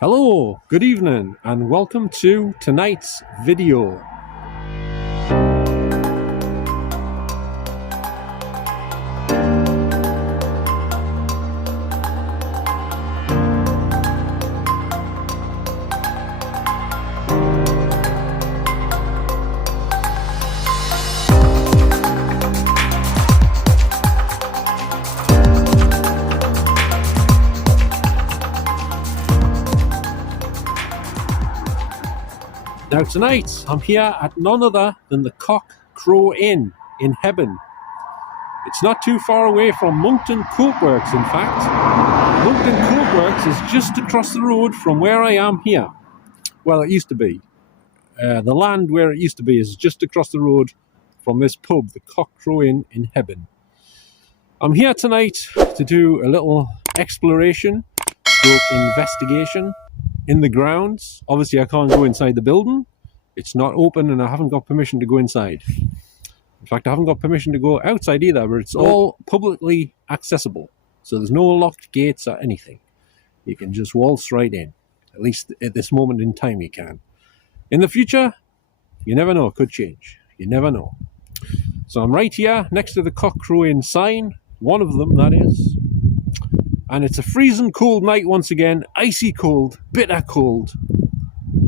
Hello, good evening, and welcome to tonight's video. Now tonight, I'm here at none other than the Cock Crow Inn in Hebburn. It's not too far away from Monkton Cokeworks, in fact. Monkton Cokeworks is just across the road from where I am here. Well, it used to be. The land where it used to be is just across the road from this pub, the Cock Crow Inn in Hebburn. I'm here tonight to do a little exploration, investigation in the grounds. Obviously I can't go inside the building. It's not open and I haven't got permission to go inside. In fact, I haven't got permission to go outside either, but it's all publicly accessible. So there's no locked gates or anything. You can just waltz right in. At least at this moment in time you can. In the future, you never know, it could change. You never know. So I'm right here next to the Cock Crow Inn sign. One of them, that is. And it's a freezing cold night once again, icy cold, bitter cold.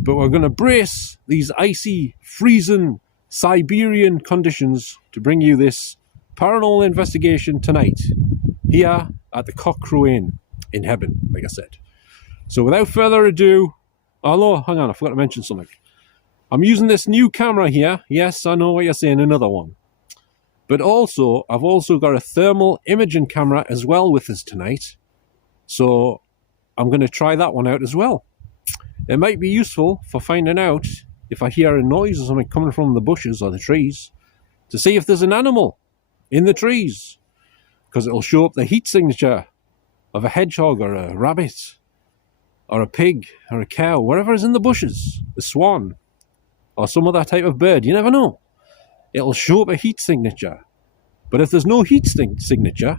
But we're going to brace these icy, freezing, Siberian conditions to bring you this paranormal investigation tonight, here at the Cock Crow Inn in Hebburn, like I said. So without further ado, oh, hang on, I forgot to mention something. I'm using this new camera here. Yes, I know what you're saying, another one. But also, I've also got a thermal imaging camera as well with us tonight. So I'm going to try that one out as well. It might be useful for finding out if I hear a noise or something coming from the bushes or the trees, to see if there's an animal in the trees, because it'll show up the heat signature of a hedgehog or a rabbit or a pig or a cow, whatever is in the bushes, a swan or some other type of bird. You never know. It'll show up a heat signature. But if there's no heat signature,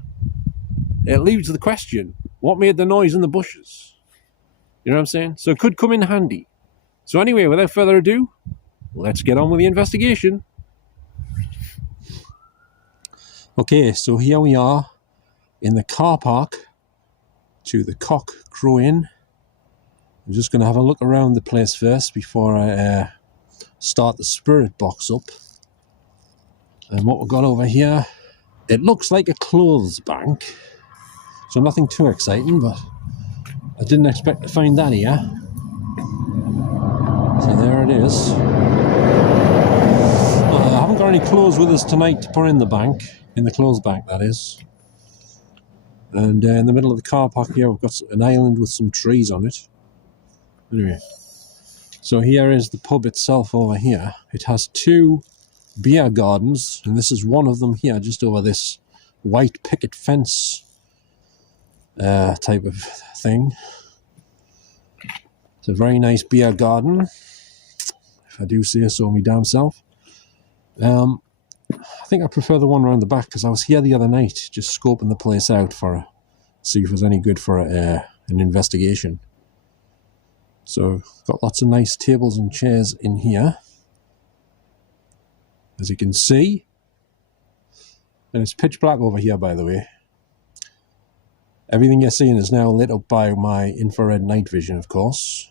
it leaves the question, what made the noise in the bushes? You know what I'm saying? So it could come in handy. So anyway, without further ado, let's get on with the investigation. Okay, so here we are in the car park to the Cock Crow Inn. I'm just going to have a look around the place first before I start the spirit box up. And what we've got over here, it looks like a clothes bank. So nothing too exciting, but I didn't expect to find that here. So there it is. I haven't got any clothes with us tonight to put in the bank, in the clothes bank that is. And in the middle of the car park here we've got an island with some trees on it. Anyway, so here is the pub itself over here. It has two beer gardens, and this is one of them here, just over this white picket fence type of thing. It's a very nice beer garden, if I do say so my damn self. I think I prefer the one around the back, because I was here the other night just scoping the place out for see if it was any good for an investigation. So got lots of nice tables and chairs in here, as you can see. And it's pitch black over here, by the way. Everything you're seeing is now lit up by my infrared night vision, of course.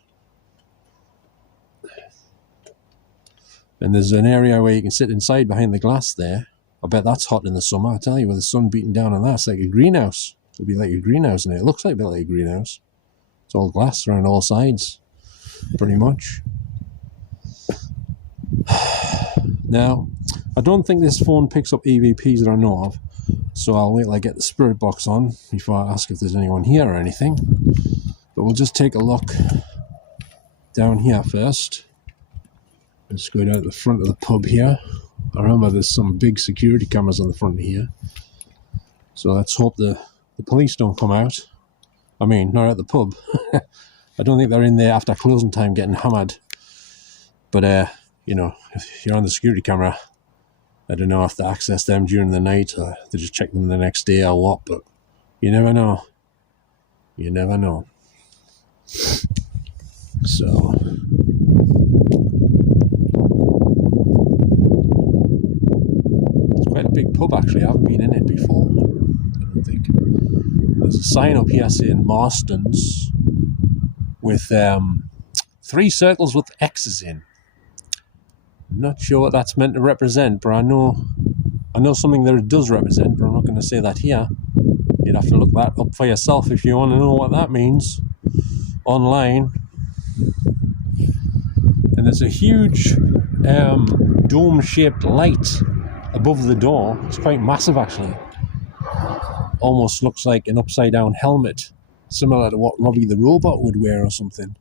And there's an area where you can sit inside behind the glass there. I bet that's hot in the summer. I tell you, with the sun beating down on that, it's like a greenhouse. It'll be like a greenhouse in it. It looks like a bit like a greenhouse. It's all glass around all sides, pretty much. Now, I don't think this phone picks up EVPs that I know of, so I'll wait till I get the spirit box on before I ask if there's anyone here or anything. But we'll just take a look down here first. Let's go down to the front of the pub here. I remember there's some big security cameras on the front here. So let's hope the police don't come out. I mean, not at the pub. I don't think they're in there after closing time getting hammered. But, you know, if you're on the security camera, I don't know if they access them during the night or they just check them the next day or what, but you never know. You never know. So it's quite a big pub actually. I haven't been in it before, I don't think. There's a sign up here saying Marston's with 3 circles with X's in. I'm not sure what that's meant to represent, but I know something that it does represent, but I'm not going to say that here. You'd have to look that up for yourself if you want to know what that means online. And there's a huge dome-shaped light above the door. It's quite massive actually. Almost looks like an upside-down helmet, similar to what Robbie the Robot would wear or something.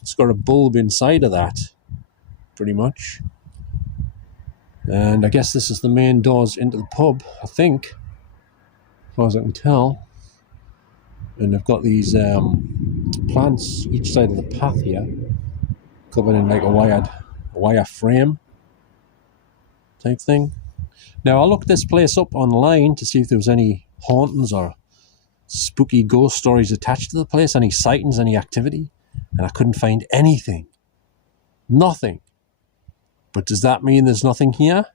It's got a bulb inside of that, pretty much. And I guess this is the main doors into the pub, I think, as far as I can tell. And they've got these plants each side of the path here, covered in like a wire frame type thing. Now I looked this place up online to see if there was any hauntings or spooky ghost stories attached to the place, any sightings, any activity, and I couldn't find anything. Nothing. But does that mean there's nothing here?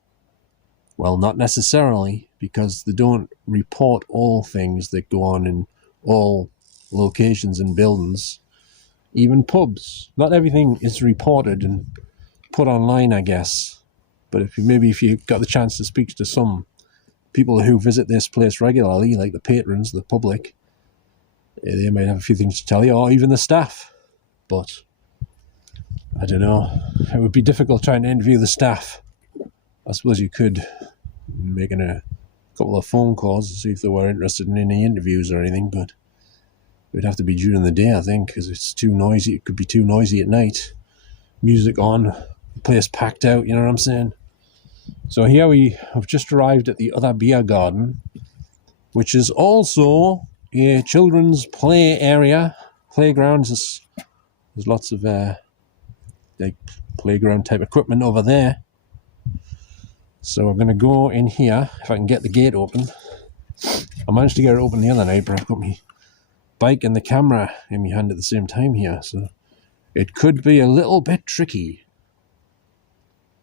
Well, not necessarily, because they don't report all things that go on in all locations and buildings, even pubs. Not everything is reported and put online, I guess. But if you got the chance to speak to some people who visit this place regularly, like the patrons, the public, they might have a few things to tell you, or even the staff. But I don't know. It would be difficult trying to interview the staff. I suppose you could, making a couple of phone calls to see if they were interested in any interviews or anything, but it would have to be during the day, I think, because it's too noisy. It could be too noisy at night. Music on, place packed out, you know what I'm saying? So here we have just arrived at the other beer garden, which is also a children's play area. Playgrounds, there's lots of like playground type equipment over there. So we're going to go in here, if I can get the gate open. I managed to get it open the other night, but I've got my bike and the camera in my hand at the same time here, so it could be a little bit tricky.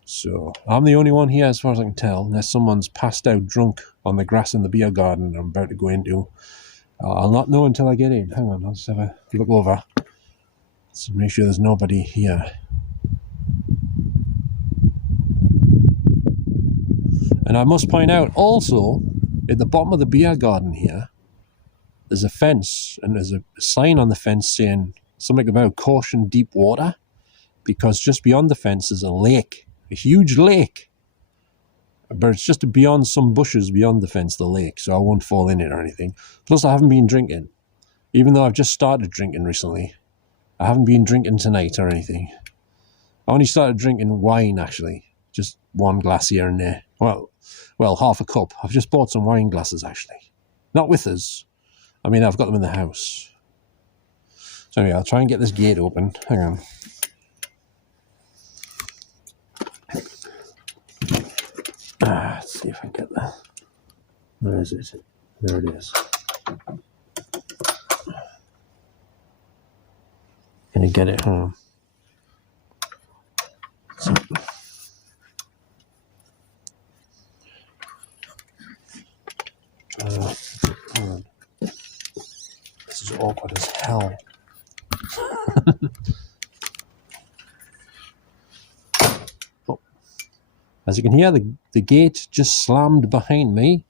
So I'm the only one here as far as I can tell, unless someone's passed out drunk on the grass in the beer garden I'm about to go into. I'll not know until I get in. Hang on, I'll just have a look over. Let's make sure there's nobody here. And I must point out also, at the bottom of the beer garden here, there's a fence, and there's a sign on the fence saying something about caution deep water, because just beyond the fence is a lake, a huge lake. But it's just beyond some bushes beyond the fence, the lake, so I won't fall in it or anything. Plus, I haven't been drinking. Even though I've just started drinking recently, I haven't been drinking tonight or anything. I only started drinking wine, actually. Just one glass here and there. Well, half a cup. I've just bought some wine glasses, actually. Not with us. I mean, I've got them in the house. So anyway, I'll try and get this gate open. Hang on. Let's see if I can get that. Where is it? There it is. Can you get it home? So, hold on. This is awkward as hell. Oh. As you can hear, the gate just slammed behind me,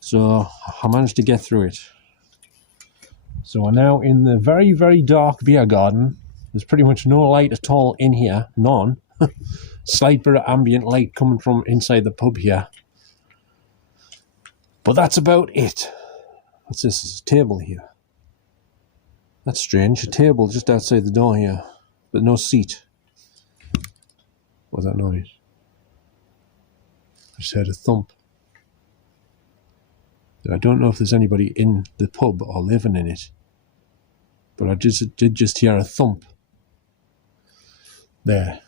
so I managed to get through it. So we're now in the very, very dark beer garden. There's pretty much no light at all in here, none. Slight bit of ambient light coming from inside the pub here. But that's about it. What's this? There's a table here. That's strange. A table just outside the door here, but no seat. What's that noise? I just heard a thump. I don't know if there's anybody in the pub or living in it, but I did just hear a thump there.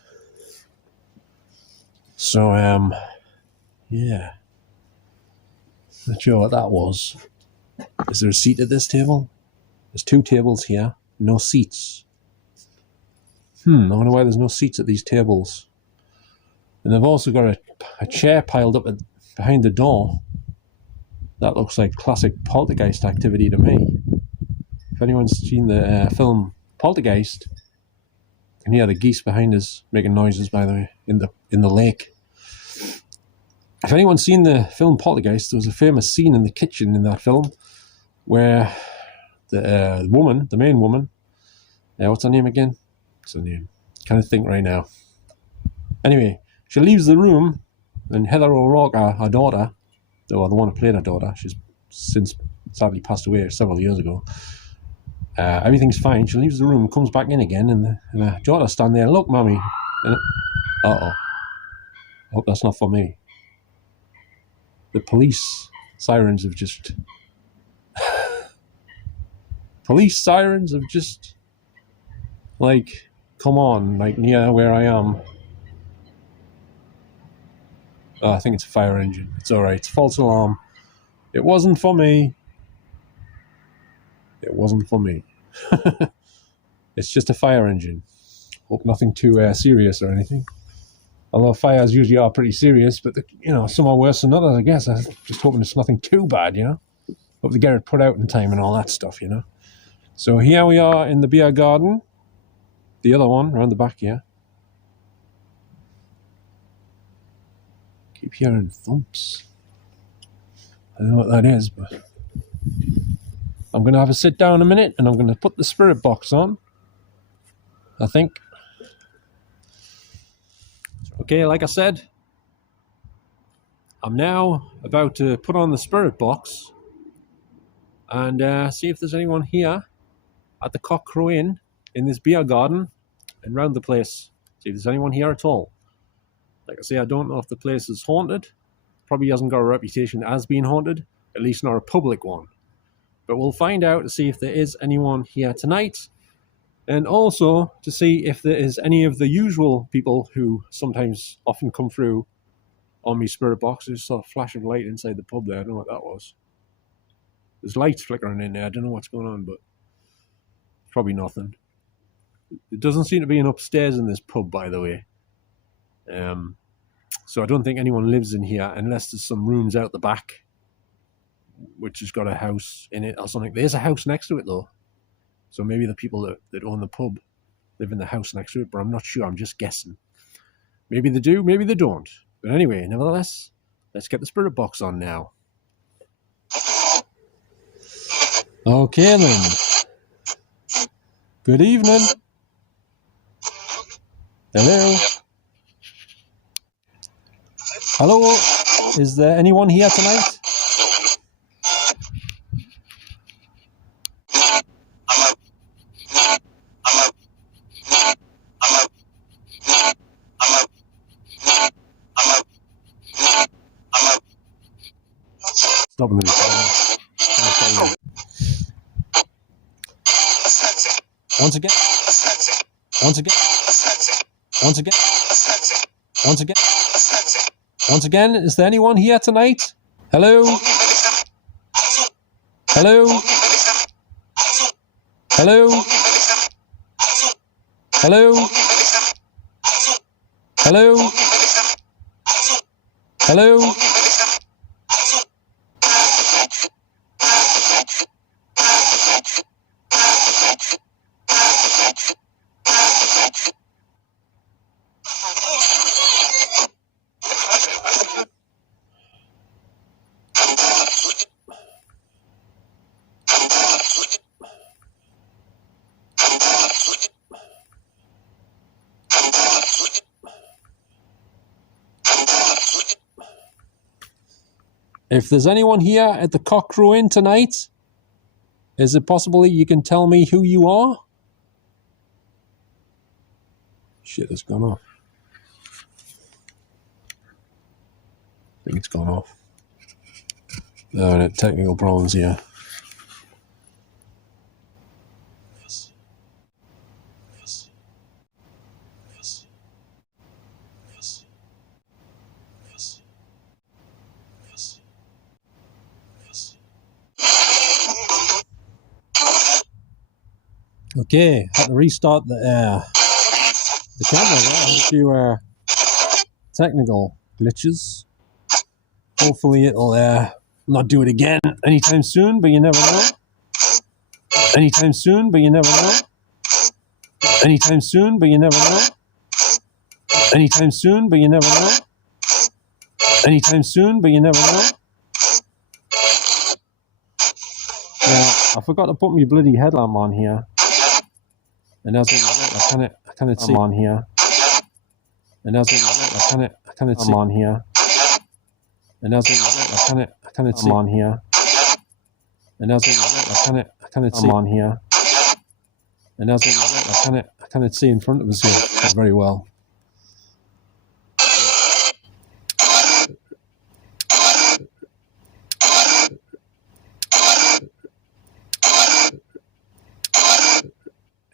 So, yeah. Not sure what that was. Is there a seat at this table? There's 2 tables here, no seats. I wonder why there's no seats at these tables. And they've also got a chair piled up behind the door. That looks like classic poltergeist activity to me. If anyone's seen the film Poltergeist, you can hear the geese behind us making noises, by the way, in the lake. If anyone's seen the film Poltergeist, there was a famous scene in the kitchen in that film where the main woman, what's her name again? What's her name? Can't think right now. Anyway, she leaves the room, and Heather O'Rourke, her daughter, or the one who played her daughter, she's since sadly passed away several years ago. Everything's fine. She leaves the room, comes back in again, and her daughter stand there. Look, mommy. Uh-oh. I hope that's not for me. The police sirens have just... police sirens have just... like, come on, like near where I am. Oh, I think it's a fire engine. It's alright. It's a false alarm. It wasn't for me. It wasn't for me. It's just a fire engine. Hope nothing too serious or anything. Although fires usually are pretty serious, but some are worse than others, I guess. I'm just hoping it's nothing too bad, Hope they get it put out in time and all that stuff, So here we are in the beer garden. The other one, around the back here. Keep hearing thumps. I don't know what that is, but I'm going to have a sit down a minute and I'm going to put the spirit box on, I think. Okay, like I said, I'm now about to put on the spirit box and see if there's anyone here at the Cock Crow Inn in this beer garden and round the place. See if there's anyone here at all. Like I say, I don't know if the place is haunted. Probably hasn't got a reputation as being haunted, at least not a public one. But we'll find out to see if there is anyone here tonight, and also to see if there is any of the usual people who sometimes often come through on me spirit box. I just saw a flash of light inside the pub there. I don't know what that was. There's lights flickering in there. I don't know what's going on, but it's probably nothing. It doesn't seem to be an upstairs in this pub, by the way. So I don't think anyone lives in here unless there's some rooms out the back which has got a house in it or something. There's a house next to it though, so maybe the people that own the pub live in the house next to it, but I'm not sure. I'm just guessing. Maybe they do, maybe they don't. But anyway, nevertheless, let's get the spirit box on now. Okay then. Good evening. Hello. Hello, is there anyone here tonight? Stop a minute. Once again. Once again. Once again. Once again. Once again, is there anyone here tonight? Hello? Hello? Hello? Hello? Hello? Hello? If there's anyone here at the Cock Crow Inn tonight, is it possible you can tell me who you are? Shit, it's gone off. I think it's gone off. No, technical problems here. Okay, had to restart the the camera there. I had a few technical glitches. Hopefully it'll not do it again anytime soon, but you never know. Anytime soon, but you never know. Anytime soon, but you never know. Anytime soon, but you never know. Anytime soon, but you never know. Now, I forgot to put my bloody headlamp on here. And as a result, I cannot see on here. And as a result, I cannot see on here. And as a result, I cannot see on here. And as a result, I cannot see on here. And as a result, I cannot see in front of us here very well.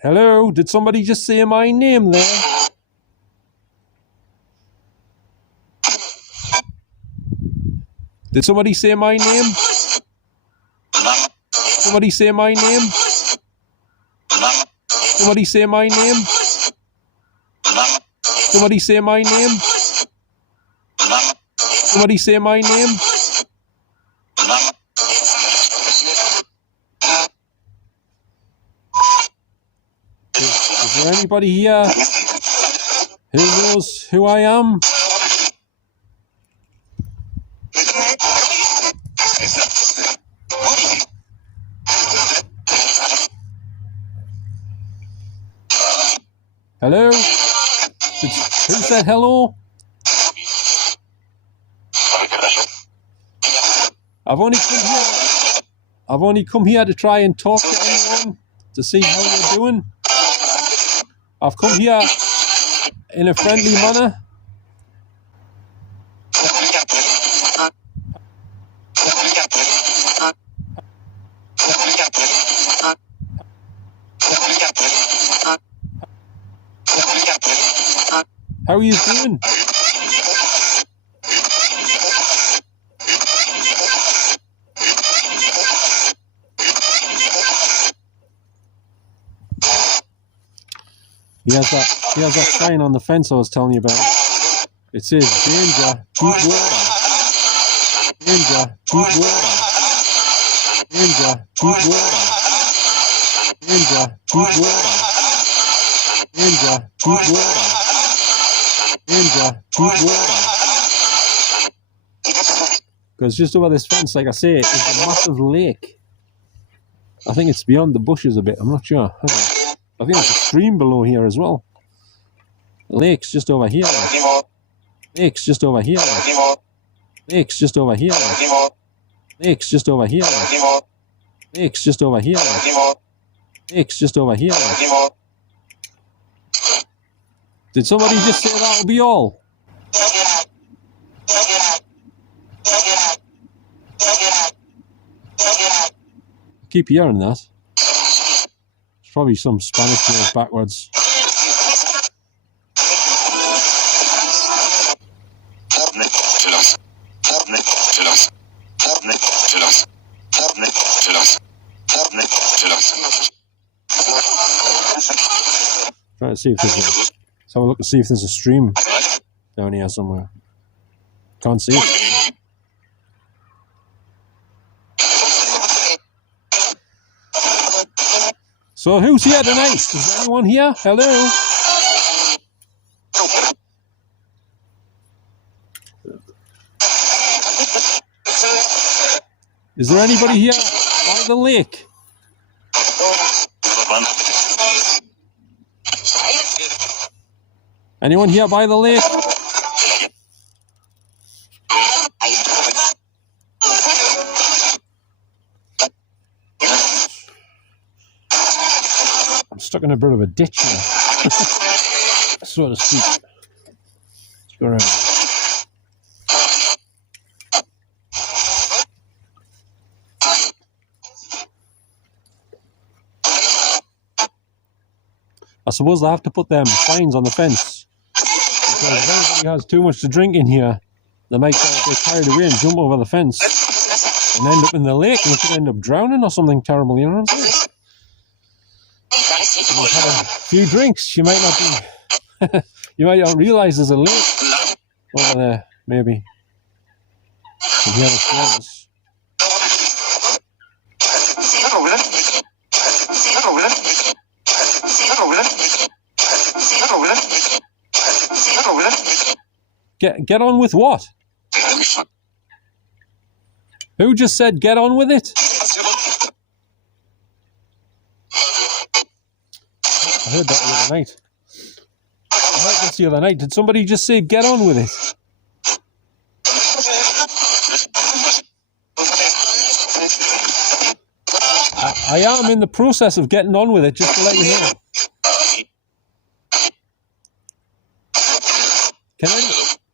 Hello, did somebody just say my name there? Did somebody say my name? Somebody say my name? Somebody say my name? Somebody say my name? Somebody say my name? Is there anybody here who knows who I am? Hello? Who said hello? I've only come here to try and talk to anyone to see how you're doing. I've come here in a friendly manner. How are you doing? He has that sign on the fence I was telling you about. It says, danger, deep water. Danger, deep water. Danger, deep water. Danger, deep water. Danger, deep water. Danger, deep water. Because just over this fence, like I say, is a massive lake. I think it's beyond the bushes a bit, I'm not sure. I think there's a stream below here as well. The lake's just over here. Lake's just over here. Lake's just over here. Lake's just over here. Lake's just over here. Lake's just over here. Did somebody just say that'll be all? I keep hearing that. It's probably some Spanish word backwards. Trying to see if there's let's have a look to see if there's a stream down here somewhere. Can't see it. So who's here tonight? Is anyone here? Hello? Is there anybody here by the lake? Anyone here by the lake? I'm stuck in a bit of a ditch here, so to speak. Let's go around. I suppose I have to put them signs on the fence, because if anybody has too much to drink in here, they might get carried away and jump over the fence and end up in the lake, and they could end up drowning or something terrible, you know what I'm saying? And you've had a few drinks, you might not be You might not realise there's a lake over there, maybe. You hear the swans. Get on with what? Who just said get on with it? I heard that the other night. I heard this the other night. Did somebody just say get on with it? I am in the process of getting on with it, just to let you know.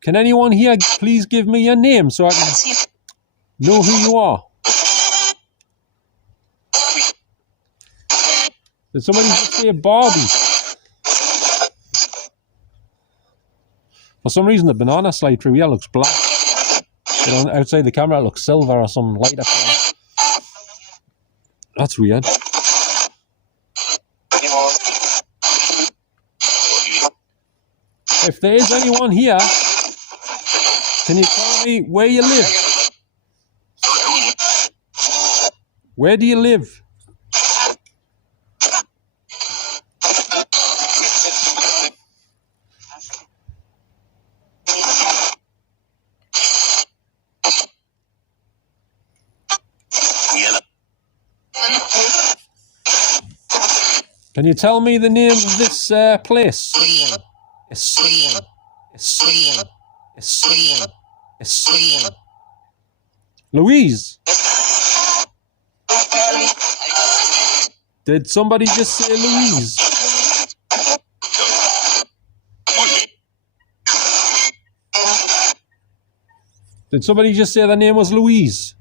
Can anyone here please give me your name so I can know who you are? Did somebody just say Barbie? For some reason the banana slide through here looks black. You know, outside the camera it looks silver or some lighter colour. That's weird. If there is anyone here, can you tell me where you live? Where do you live? Can you tell me the name of this place? Someone. It's someone. Louise? Did somebody just say Louise? Did somebody just say their name was Louise?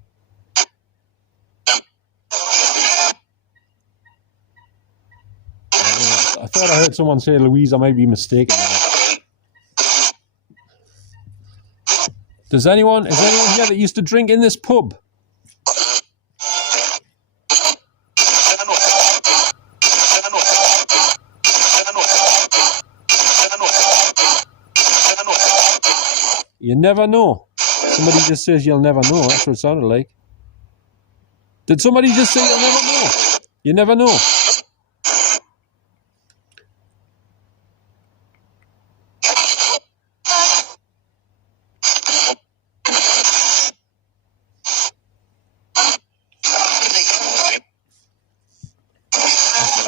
I thought I heard someone say Louise. I might be mistaken. Is there anyone here that used to drink in this pub? You never know. Somebody just says you'll never know. That's what it sounded like. Did somebody just say you'll never know? You never know.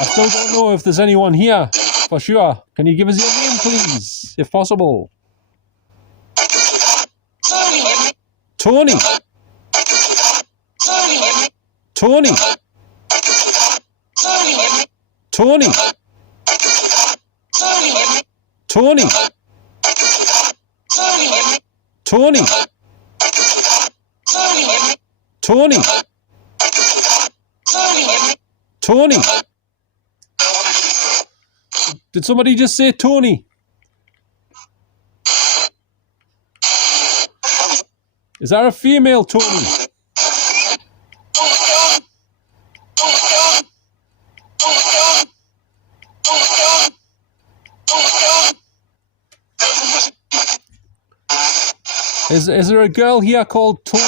I still don't know if there's anyone here for sure. Can you give us your name, please, if possible? Tony. Tony. Tony. Tony. Tony. Tony. Tony. Did somebody just say Tony? Is that a female Tony? Is there a girl here called Tony?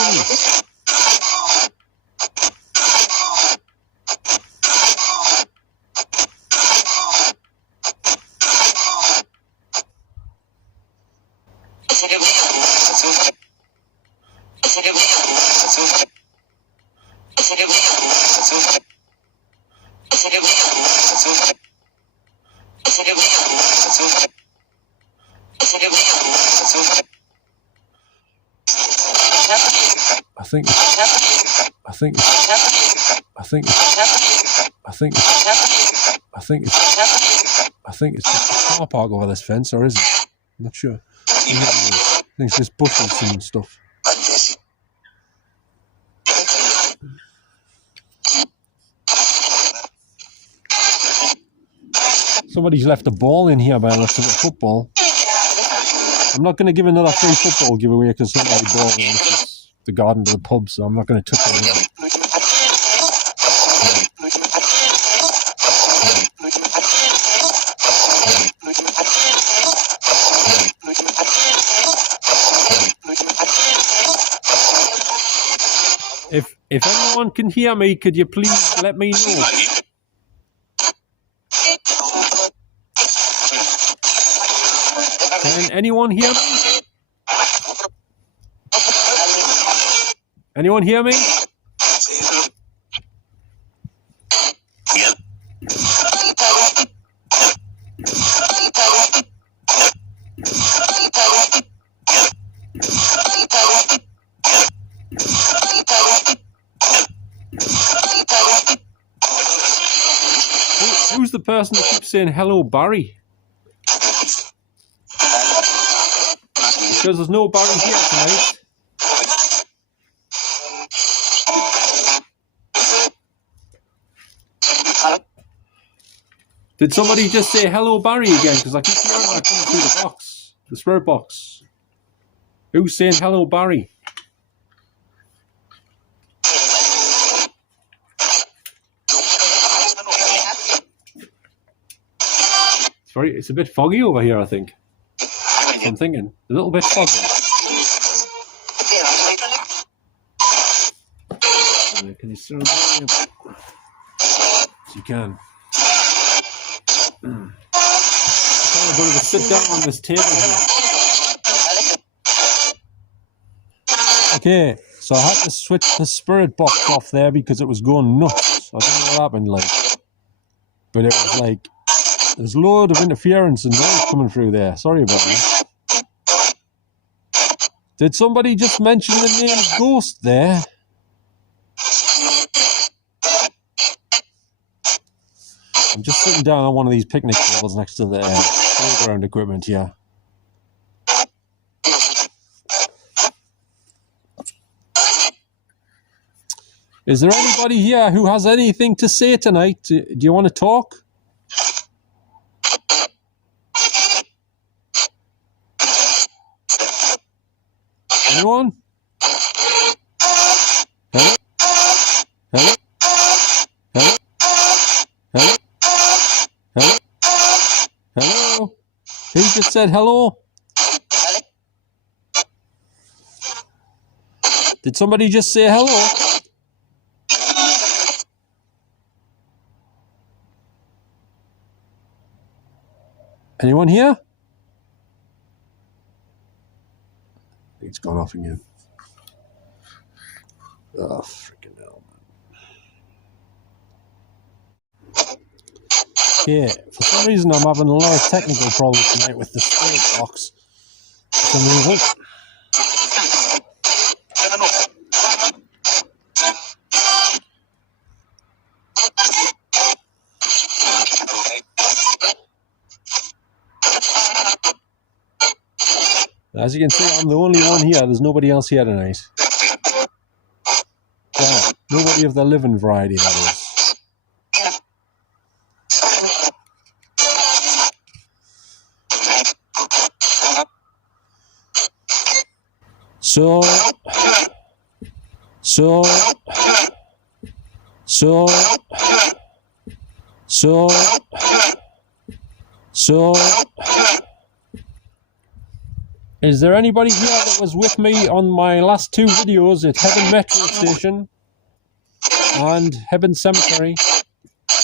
I think it's just a car park over this fence, or is it? I'm not sure. I think it's just bushes and stuff. Somebody's left a ball in here by the looks of a football. I'm not going to give another free football giveaway because somebody bought one. It's the garden to the pub, so I'm not going to touch it. If anyone can hear me, could you please let me know? Can anyone hear me? Anyone hear me? Who's the person that keeps saying hello, Barry? Because there's no Barry here tonight. Did somebody just say hello, Barry again? Because I keep hearing that coming through the box, the spirit box. Who's saying hello, Barry? It's a bit foggy over here, I think. I'm thinking. A little bit foggy. Can you sit on this table? Yes, you can. I'm trying to sit down on this table here. Okay, so I had to switch the spirit box off there because it was going nuts. I don't know what happened, like. But it was like, there's a load of interference and noise coming through there. Sorry about that. Did somebody just mention the name Ghost there? I'm just sitting down on one of these picnic tables next to the playground equipment here. Is there anybody here who has anything to say tonight? Do you want to talk? Anyone? Hello? Hello? Hello? Hello? Hello? Hello? Who just said hello? Did somebody just say hello? Anyone here? It's gone off again. Oh, freaking hell, man. Okay, for some reason I'm having a lot of technical problems tonight with the spirit box. For some reason. As you can see, I'm the only one here. There's nobody else here tonight. Well, nobody of the living variety, that is. So, is there anybody here that was with me on my last two videos at Hebburn Metro Station and Hebburn Cemetery?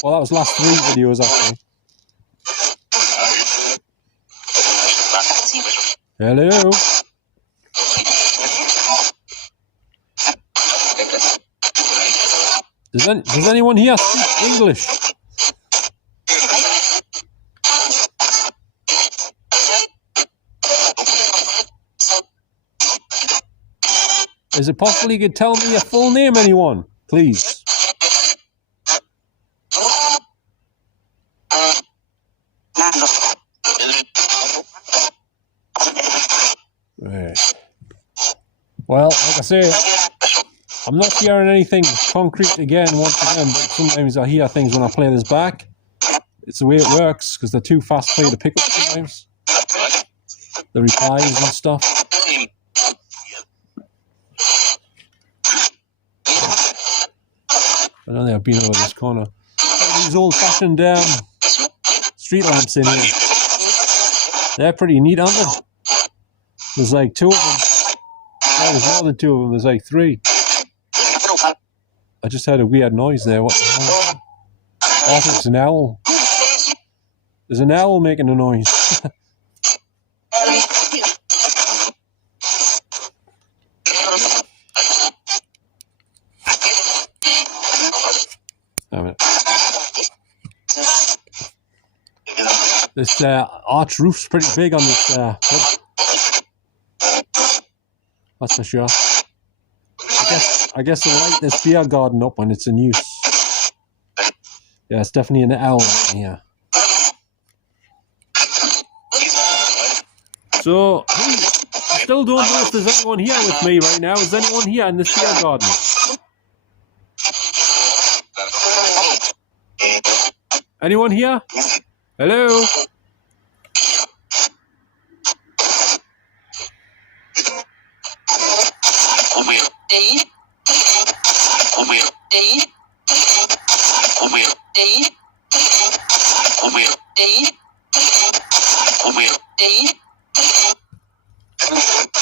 Well, that was last three videos, actually. Hello? Does anyone here speak English? Is it possible you could tell me your full name, anyone? Please. Right. Well, like I say, I'm not hearing anything concrete again, once again, but sometimes I hear things when I play this back. It's the way it works, because they're too fast for you to pick up sometimes. The replies and stuff. I don't think I've been over this corner. These old-fashioned street lamps in here. They're pretty neat, aren't they? There's like two of them. No, there's more than two of them. There's like three. I just heard a weird noise there. What the hell? Oh, I think it's an owl. There's an owl making a noise. Damn it. This arch roof's pretty big on this pub. That's for sure. I guess they'll light this beer garden up when it's in use. Yeah, it's definitely an owl in here. So, I still don't know if there's anyone here with me right now. Is anyone here in this beer garden? Anyone here? Hello?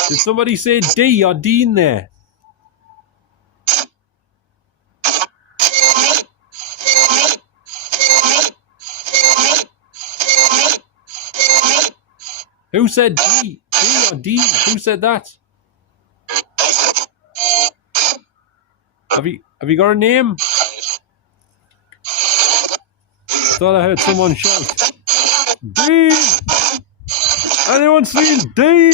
Did somebody say D or Dean there? Who said D? D or D? Who said that? Have you got a name? Thought I heard someone shout, Dean! Anyone seen Dean?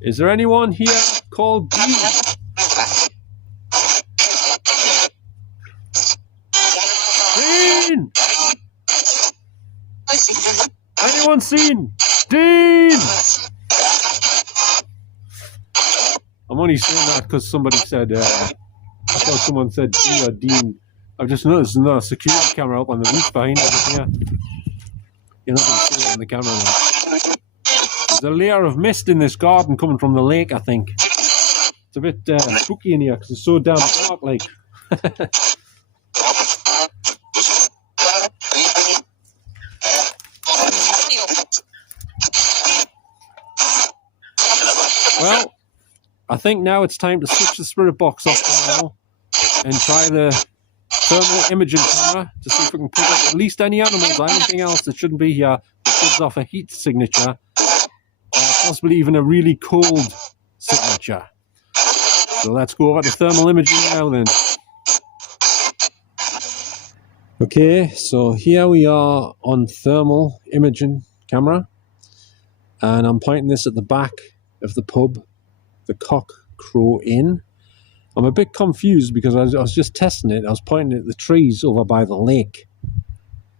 Is there anyone here called Dean? Dean! Anyone seen Dean? I'm only saying that because somebody said, I thought someone said Dean or Dean. I've just noticed there's not a security camera up on the roof behind us here. You're not going to see it on the camera now. There's a layer of mist in this garden coming from the lake, I think. It's a bit spooky in here because it's so damn dark, like. Well, I think now it's time to switch the spirit box off for now and try the thermal imaging camera to see if we can pick up at least any animals or anything else that shouldn't be here that gives off a heat signature or possibly even a really cold signature. So let's go over to thermal imaging now then. Okay, so here we are on thermal imaging camera, and I'm pointing this at the back of the pub, the Cock Crow Inn. I'm a bit confused because I was just testing it. I was pointing at the trees over by the lake,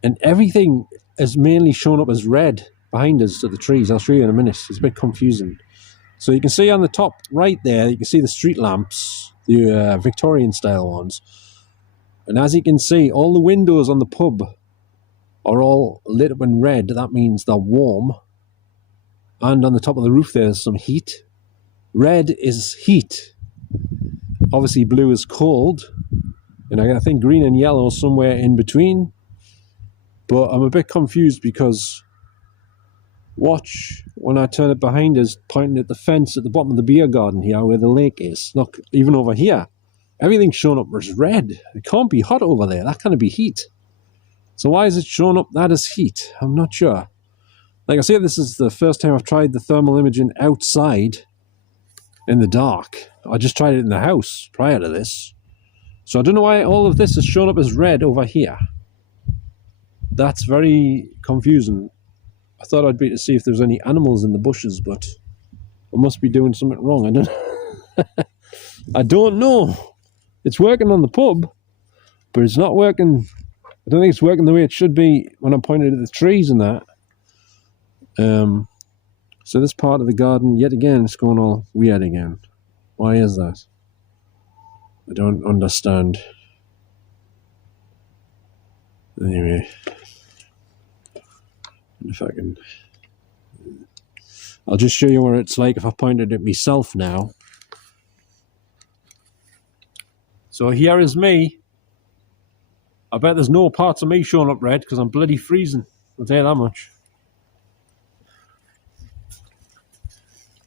and everything is mainly shown up as red behind us at the trees. I'll show you in a minute. It's a bit confusing. So you can see on the top right there, you can see the street lamps, the Victorian style ones. And as you can see, all the windows on the pub are all lit up in red. That means they're warm. And on the top of the roof there's some heat. Red is heat. Obviously blue is cold. And I think green and yellow is somewhere in between. But I'm a bit confused because watch when I turn it behind us, pointing at the fence at the bottom of the beer garden here where the lake is. Look, even over here, everything's shown up as red. It can't be hot over there. That can't be heat. So why is it showing up that as heat? I'm not sure. Like I say, this is the first time I've tried the thermal imaging outside in the dark. I just tried it in the house prior to this. So I don't know why all of this is shown up as red over here. That's very confusing. I thought I'd be to see if there's any animals in the bushes, but I must be doing something wrong. I don't I don't know. It's working on the pub, but it's not working. I don't think it's working the way it should be when I'm pointing at the trees and that. So this part of the garden, yet again, it's going all weird again. Why is that? I don't understand. Anyway, if I can, I'll just show you what it's like if I pointed at myself now. So here is me. I bet there's no parts of me showing up red because I'm bloody freezing. I'll tell you that much.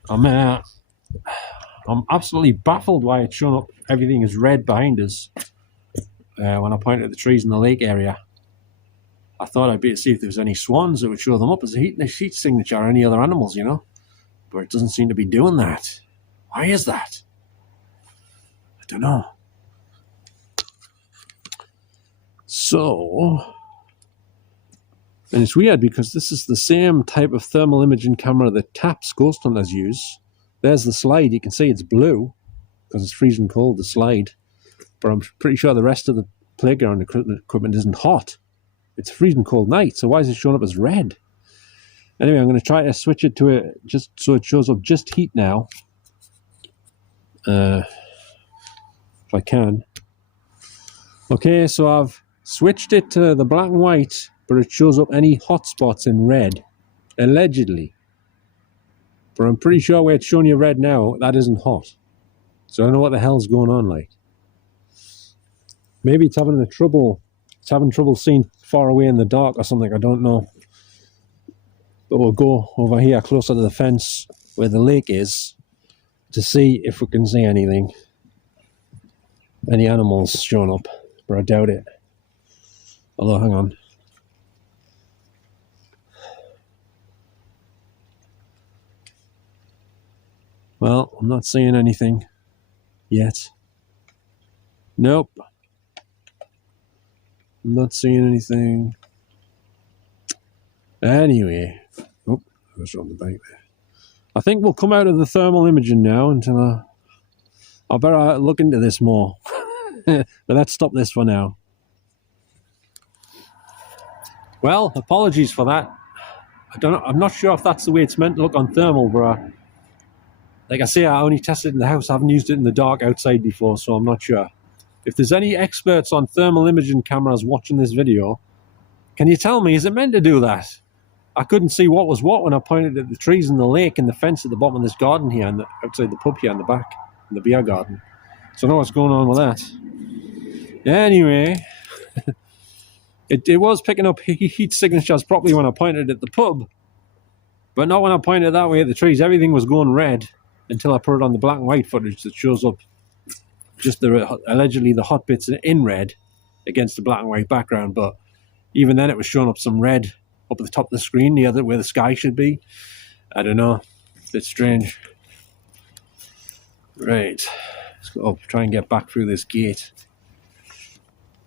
I'm absolutely baffled why it's showing up. Everything is red behind us. When I point at the trees in the lake area, I thought I'd be able to see if there was any swans that would show them up as a heat signature or any other animals, you know. But it doesn't seem to be doing that. Why is that? I don't know. So, and it's weird because this is the same type of thermal imaging camera that TAPS ghost hunters use. There's the slide. You can see it's blue because it's freezing cold, the slide. But I'm pretty sure the rest of the playground equipment isn't hot. It's a freezing cold night, so why is it showing up as red? Anyway, I'm going to try to switch it to it just so it shows up just heat now. If I can. Okay, so I've switched it to the black and white, but it shows up any hot spots in red, allegedly. But I'm pretty sure where it's showing you red now, that isn't hot. So I don't know what the hell's going on like. Maybe it's having trouble seeing far away in the dark or something, I don't know. But we'll go over here closer to the fence where the lake is to see if we can see anything. Any animals showing up, but I doubt it. Although, hang on. Well, I'm not seeing anything yet. Nope. I'm not seeing anything. Anyway. Oh, I was on the bank there. I think we'll come out of the thermal imaging now until I better look into this more. But let's stop this for now. Well, apologies for that. I'm not sure if that's the way it's meant to look on thermal, but like I say, I only tested it in the house. I haven't used it in the dark outside before, so I'm not sure. If there's any experts on thermal imaging cameras watching this video, can you tell me, is it meant to do that? I couldn't see what was what when I pointed at the trees in the lake and the fence at the bottom of this garden here, and outside the pub here in the back, in the beer garden. So I know what's going on with that. Anyway, it was picking up heat signatures properly when I pointed at the pub, but not when I pointed that way at the trees. Everything was going red until I put it on the black and white footage that shows up just allegedly the hot bits in red against the black and white background. But even then it was showing up some red up at the top of the screen, near where the sky should be. I don't know. It's a bit strange. Right. Let's go up, try and get back through this gate.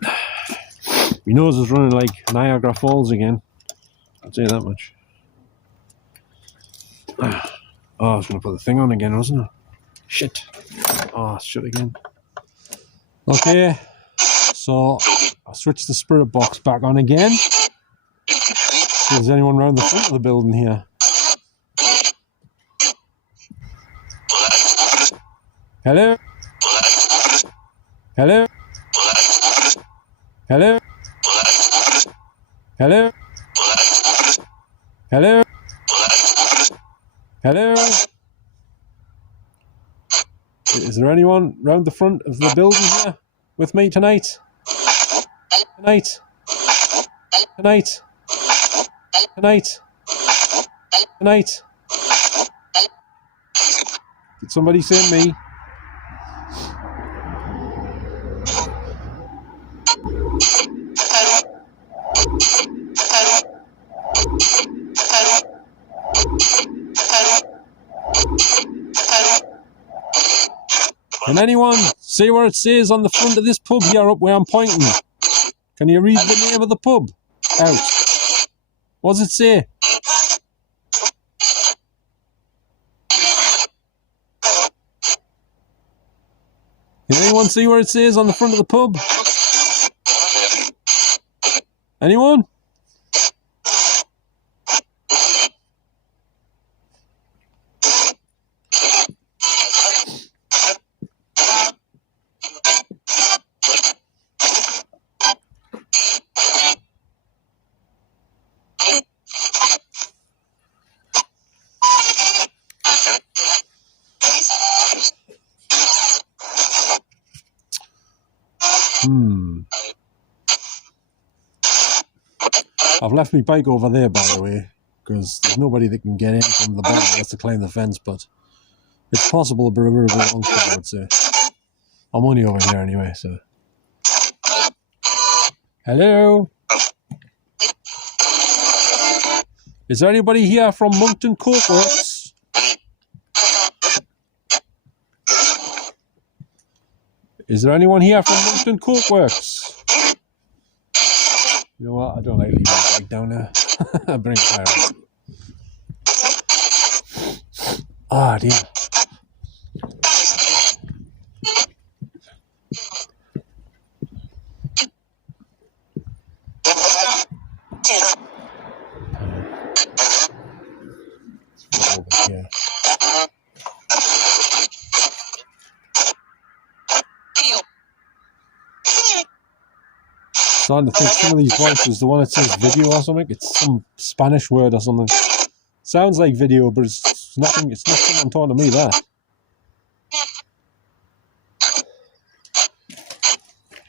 My nose is running like Niagara Falls again. I'll tell you that much. Oh, I was going to put the thing on again, wasn't I? Shit. Oh, it's shut again. Okay. So, I'll switch the spirit box back on again. See if there's anyone around the front of the building here. Hello? Hello? Hello? Hello? Hello? Hello? Is there anyone round the front of the building here with me tonight? Tonight? Tonight? Tonight? Tonight? Did somebody say me? Can anyone see where it says on the front of this pub here up where I'm pointing? Can you read the name of the pub out? What does it say? Can anyone see where it says on the front of the pub? Anyone? I've left my bike over there, by the way, because there's nobody that can get in from the back unless to climb the fence, but It's possible, but a bit of a long shot, I would say. I'm only over here anyway, so. Hello? Is there anybody here from Moncton Cokeworks? Is there anyone here from Moncton Cokeworks? You know what? I don't like leaving the bike down there. I bring it higher. Ah, dear. Over here. Starting to think some of these voices, the one that says video or something, it's some Spanish word or something. Sounds like video, but it's nothing. It's not someone talking to me. That.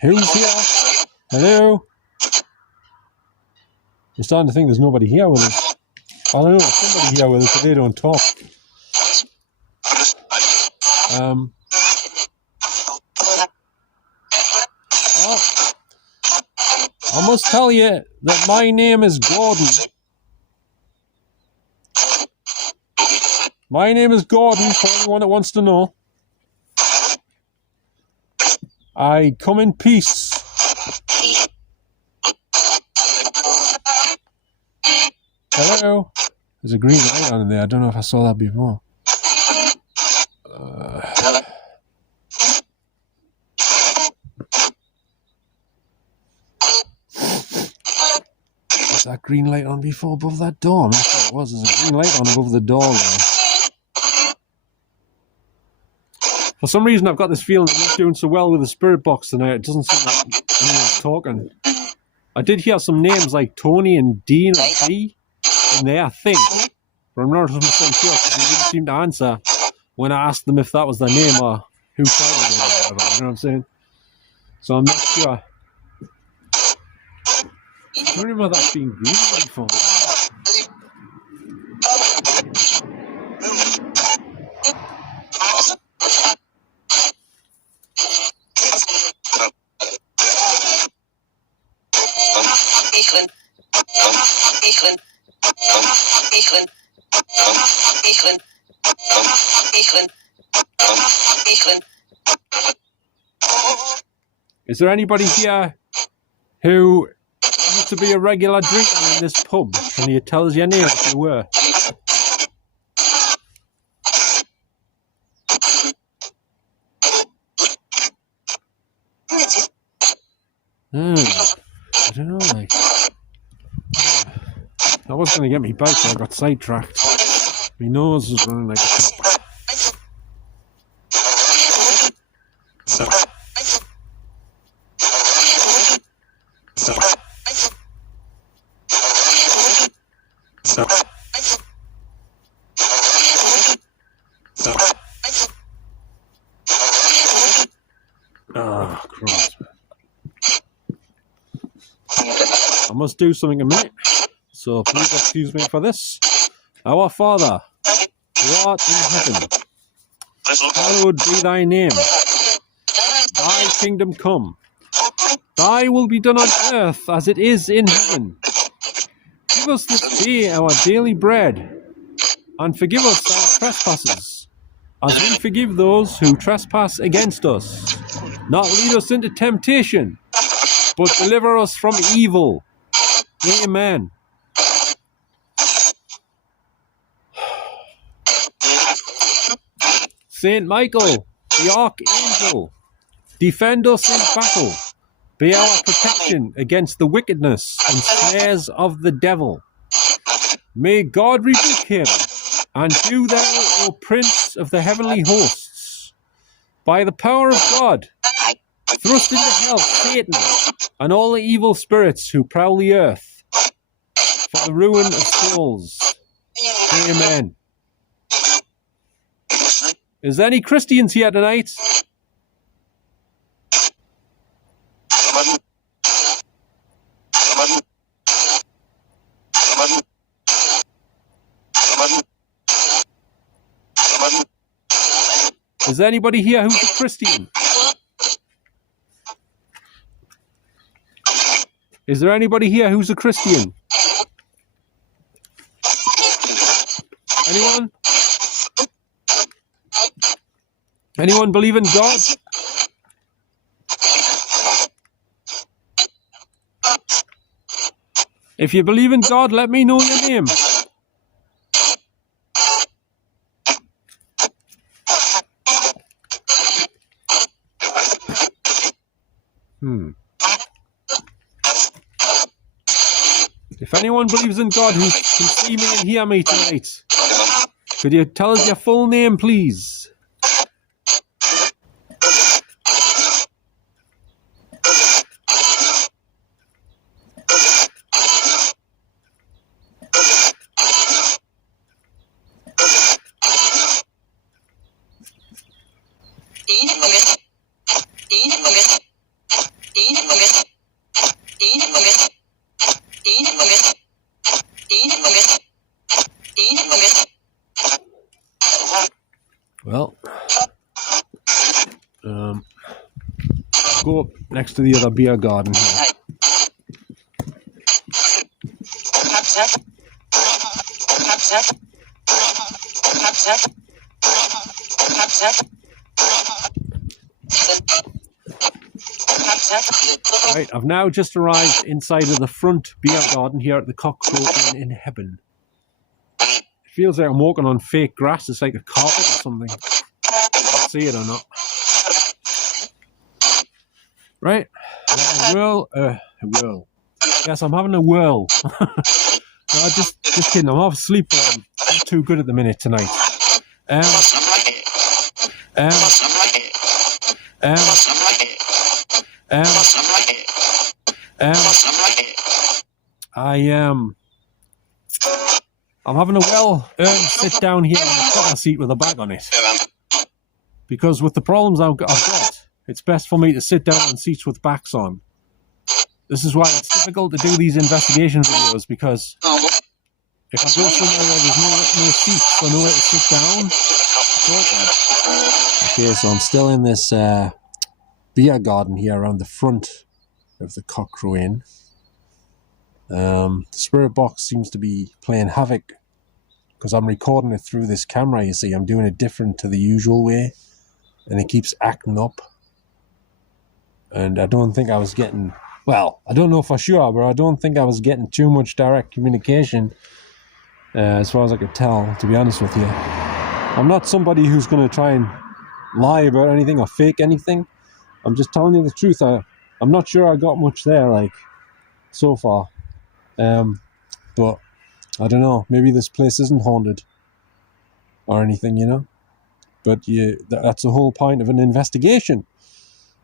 Who's here? Hello. I'm starting to think there's nobody here with us. I don't know. There's somebody here with us, but they don't talk. Oh. I must tell you that my name is Gordon. My name is Gordon, for anyone that wants to know. I come in peace. Hello? There's a green light on in there. I don't know if I saw that before. Was that green light on before above that door? I'm not sure it was. There's a green light on above the door there. For some reason, I've got this feeling I'm not doing so well with the spirit box tonight. It doesn't seem like anyone's talking. I did hear some names like Tony and Dean or Dee in there, I think. But I'm not 100% sure because they didn't seem to answer when I asked them if that was their name or who shouted it or whatever. You know what I'm saying? So I'm not sure. I don't remember that being green before. Is there anybody here who used to be a regular drinker in this pub? Can you tell us your name if you were? I don't know, like. I was going to get me bike, but I got sidetracked. My nose was running like a top. Oh, Christ. I must do something a minute, so please excuse me for this. Our Father, who art in heaven, hallowed be thy name. Thy kingdom come. Thy will be done on earth as it is in heaven. Give us this day our daily bread, and forgive us our trespasses, as we forgive those who trespass against us. Not lead us into temptation, but deliver us from evil. Amen. Saint Michael, the Archangel, defend us in battle. Be our protection against the wickedness and snares of the devil. May God rebuke him, and do thou, O Prince of the heavenly hosts, by the power of God, thrust into hell Satan and all the evil spirits who prowl the earth, for the ruin of souls. Amen. Is there any Christians here tonight? Is there anybody here who's a Christian? Is there anybody here who's a Christian? Anyone? Anyone believe in God? If you believe in God, let me know your name. If anyone believes in God who can see me and hear me tonight, could you tell us your full name, please? Well, go up next to the other beer garden here. Right, I've now just arrived inside of the front beer garden here at the Cock Crow Inn in Hebburn. It feels like I'm walking on fake grass. It's like a carpet or something. I'll see it or not. Right, a whirl. Yes, I'm having a whirl. No, just kidding. I'm half asleep, but I'm not too good at the minute tonight. I'm having a well-earned sit down here on the proper seat with a bag on it. Because with the problems I've got, it's best for me to sit down on seats with backs on. This is why it's difficult to do these investigation videos, because if I go somewhere where there's no seats or nowhere to sit down, it's awkward. Okay, so I'm still in this beer garden here around the front of the Cock Crow Inn. The spirit box seems to be playing havoc because I'm recording it through this camera, you see. I'm doing it different to the usual way, and it keeps acting up. And I don't think I was getting, well, I don't know for sure, but I don't think I was getting too much direct communication as far as I could tell, to be honest with you. I'm not somebody who's going to try and lie about anything or fake anything. I'm just telling you the truth. I'm not sure I got much there, like, so far. But I don't know, maybe this place isn't haunted or anything, you know. But that's the whole point of an investigation.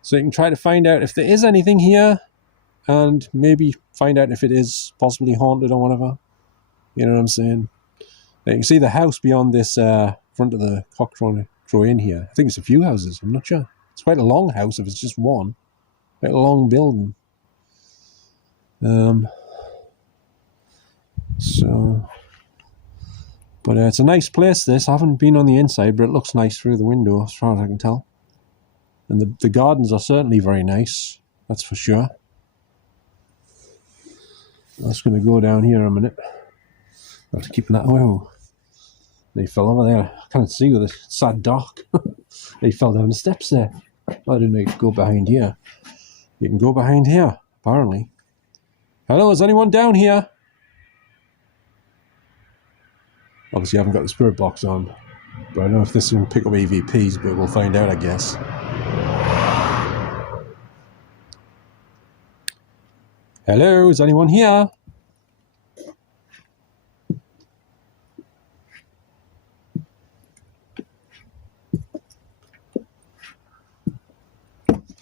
So you can try to find out if there is anything here, and maybe find out if it is possibly haunted or whatever. You know what I'm saying? Now you can see the house beyond this front of the Cock Crow Inn here. I think it's a few houses, I'm not sure. It's quite a long house if it's just one. Quite a long building. But it's a nice place, this. I haven't been on the inside, but it looks nice through the window, as far as I can tell. And the gardens are certainly very nice, that's for sure. I'm just going to go down here a minute. I have to keep an eye. Oh, they fell over there. I can't see with this sad dark. They fell down the steps there. I didn't know you could go behind here. You can go behind here, apparently. Hello, is anyone down here? Obviously I haven't got the spirit box on, but I don't know if this will pick up EVPs, but we'll find out, I guess. Hello, is anyone here?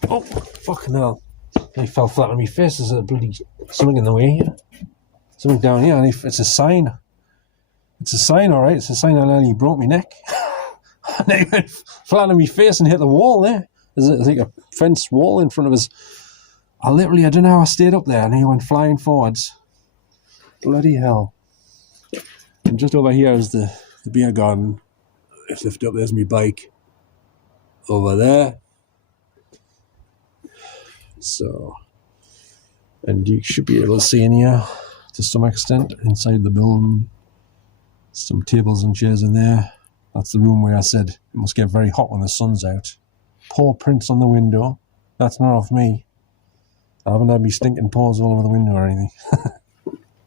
Oh, fucking hell. I fell flat on my face. There's a bloody something in the way here. Something down here, and it's a sign. It's a sign, alright. It's a sign that nearly broke my neck. And I went flat on my face and hit the wall there. There's like a fence wall in front of us. I don't know how I stayed up there, and he went flying forwards. Bloody hell. And just over here is the beer garden. If lift up, there's my bike. over there. So, and you should be able to see in here to some extent inside the building. Some tables and chairs in there. That's the room where I said it must get very hot when the sun's out. Paw prints on the window. That's not off me. I haven't had me stinking paws all over the window or anything.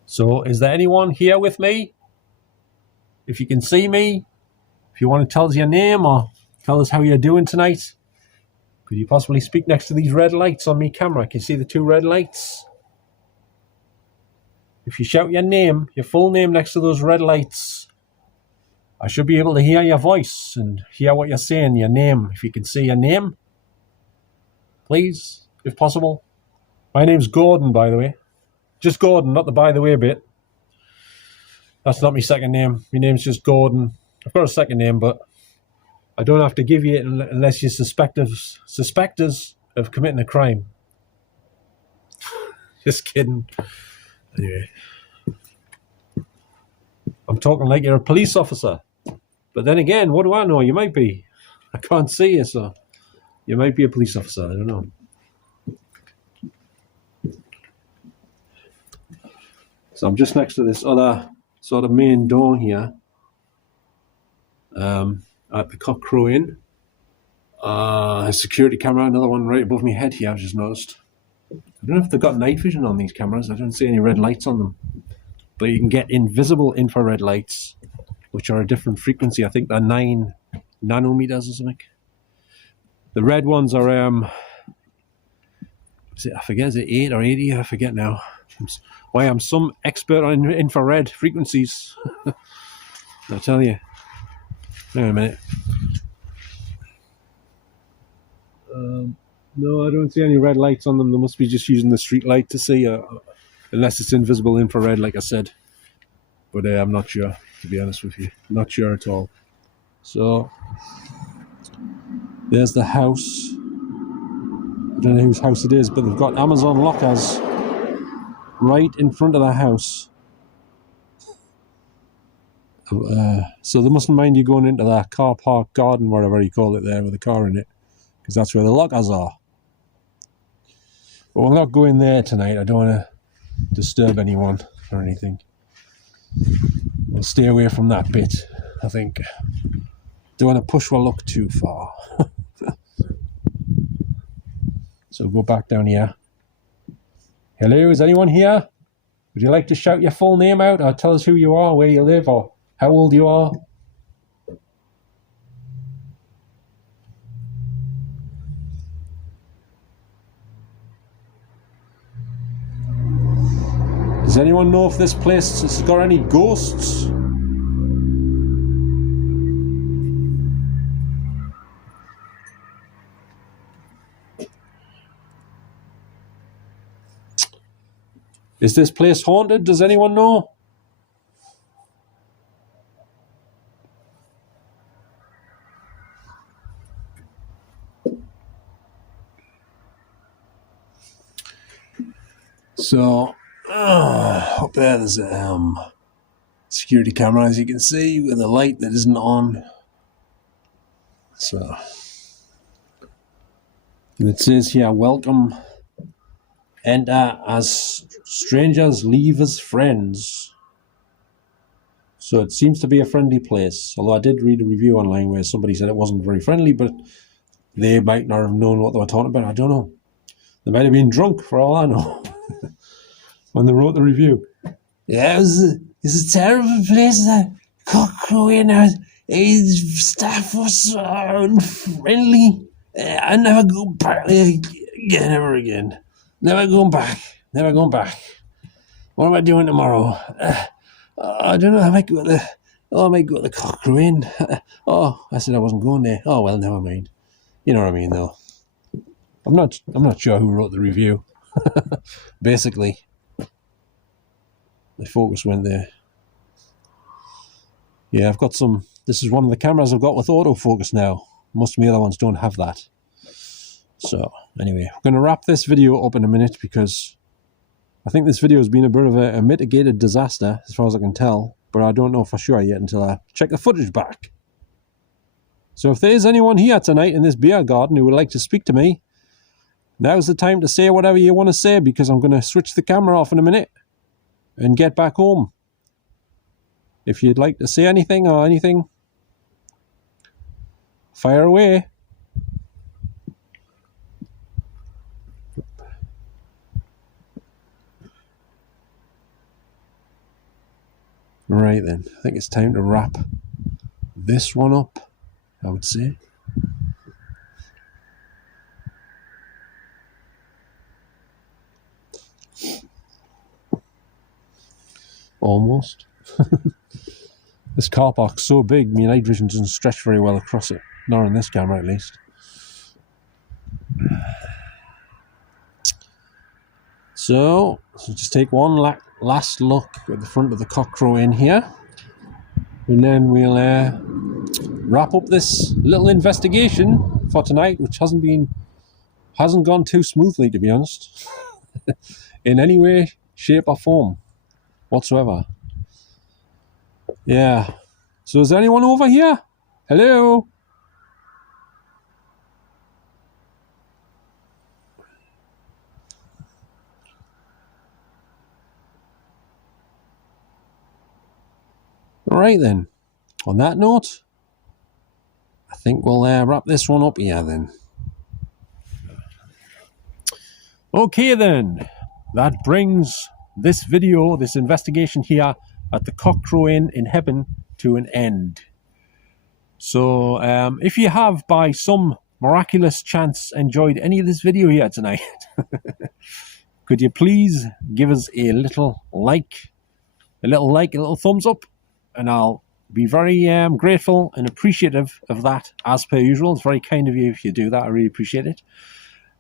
So, is there anyone here with me? If you can see me, if you want to tell us your name or tell us how you're doing tonight, could you possibly speak next to these red lights on me camera? Can you see the two red lights? If you shout your name, your full name next to those red lights, I should be able to hear your voice and hear what you're saying, your name. If you can say your name, please, if possible. My name's Gordon, by the way. Just Gordon, not the by the way bit. That's not my second name. My name's just Gordon. I've got a second name, but I don't have to give you it unless you suspect us of committing a crime. Just kidding. Anyway. I'm talking like you're a police officer. But then again, what do I know? You might be. I can't see you, so you might be a police officer. I don't know. So I'm just next to this other sort of main door here at the Cock Crow Inn. A security camera, another one right above my head here, I've just noticed. I don't know if they've got night vision on these cameras. I don't see any red lights on them. But you can get invisible infrared lights, which are a different frequency. I think they're 9 nanometers or something. The red ones are, I forget, is it 8 or 80? I forget now. Why, I'm some expert on infrared frequencies. I tell you. Hang on a minute. No, I don't see any red lights on them. They must be just using the street light to see, unless it's invisible infrared, like I said. But I'm not sure, to be honest with you. Not sure at all. So, there's the house. I don't know whose house it is, but they've got Amazon lockers right in front of the house. So they mustn't mind you going into that car park garden, whatever you call it there, with a car in it, because that's where the lockers are. But we'll not go in there tonight. I don't want to disturb anyone or anything. We'll stay away from that bit, I think. Don't want to push our luck too far. So go back down here. Hello, is anyone here? Would you like to shout your full name out, or tell us who you are, where you live, or how old you are? Does anyone know if this place has got any ghosts? Is this place haunted? Does anyone know? So, up there's a security camera, as you can see, with a light that isn't on. So, and it says here, welcome, enter as strangers, leave as friends. So it seems to be a friendly place, although I did read a review online where somebody said it wasn't very friendly, but they might not have known what they were talking about. I don't know. They might have been drunk, for all I know, when they wrote the review. Yeah, it's a terrible place, that Cock Crow Inn. His staff was so unfriendly. I never go back there again, ever again. Never going back. Never going back. What am I doing tomorrow? I don't know. I might go to the Cock Crow Inn. I said I wasn't going there. Oh well, never mind. You know what I mean, though. I'm not sure who wrote the review. Basically, the focus went there. Yeah, I've got some. This is one of the cameras I've got with autofocus now. Most of the other ones don't have that. So anyway, we're going to wrap this video up in a minute, because I think this video has been a bit of a mitigated disaster as far as I can tell, but I don't know for sure yet until I check the footage back. So if there's anyone here tonight in this beer garden who would like to speak to me, now's the time to say whatever you want to say, because I'm going to switch the camera off in a minute and get back home. If you'd like to say anything or anything, fire away. Right then, I think it's time to wrap this one up, I would say. Almost. This car park's so big, my night vision doesn't stretch very well across it. Not on this camera, at least. So just take one last look at the front of the Cockcrow Inn here, and then we'll wrap up this little investigation for tonight, which hasn't gone too smoothly, to be honest, in any way, shape or form whatsoever. Yeah. So is there anyone over here? Hello? Alright then. On that note, I think we'll wrap this one up here then. Okay then. That brings this video, this investigation here at the Cockcrow Inn in Hebburn to an end. So if you have by some miraculous chance enjoyed any of this video here tonight, could you please give us a little like, a little thumbs up, and I'll be very grateful and appreciative of that, as per usual. It's very kind of you if you do that. I really appreciate it.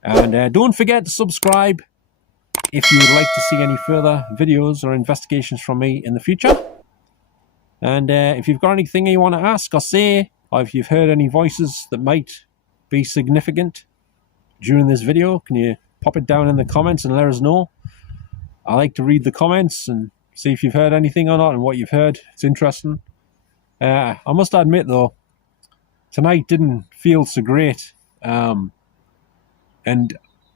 And don't forget to subscribe if you would like to see any further videos or investigations from me in the future. And if you've got anything you want to ask or say, or if you've heard any voices that might be significant during this video, can you pop it down in the comments and let us know? I like to read the comments and see if you've heard anything or not, and what you've heard. It's interesting. I must admit though, tonight didn't feel so great. And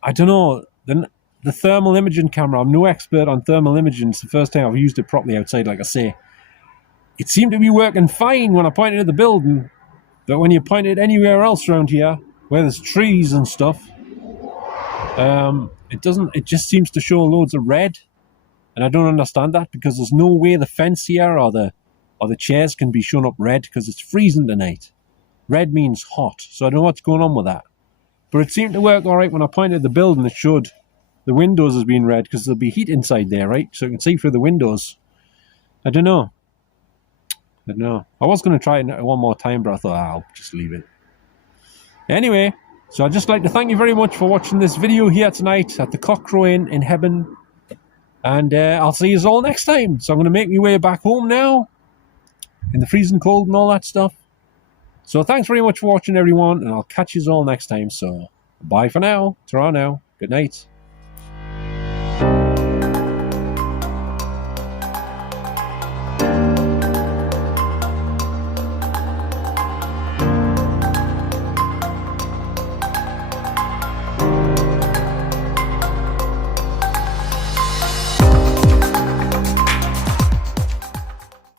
I don't know, the thermal imaging camera, I'm no expert on thermal imaging. It's the first time I've used it properly outside, like I say. It seemed to be working fine when I pointed at the building, but when you point it anywhere else around here, where there's trees and stuff, it just seems to show loads of red. And I don't understand that, because there's no way the fence here or the chairs can be shown up red, because it's freezing tonight. Red means hot, so I don't know what's going on with that. But it seemed to work all right when I pointed at the building. It showed the windows as being red, because there'll be heat inside there, right? So you can see through the windows. I don't know. I was going to try it one more time, but I thought I'll just leave it. Anyway, so I'd just like to thank you very much for watching this video here tonight at the Cockcrow Inn in Hebburn. And I'll see you all next time. So I'm going to make my way back home now, in the freezing cold and all that stuff. So thanks very much for watching, everyone, and I'll catch you all next time. So bye for now. Ta-ra now. Good night.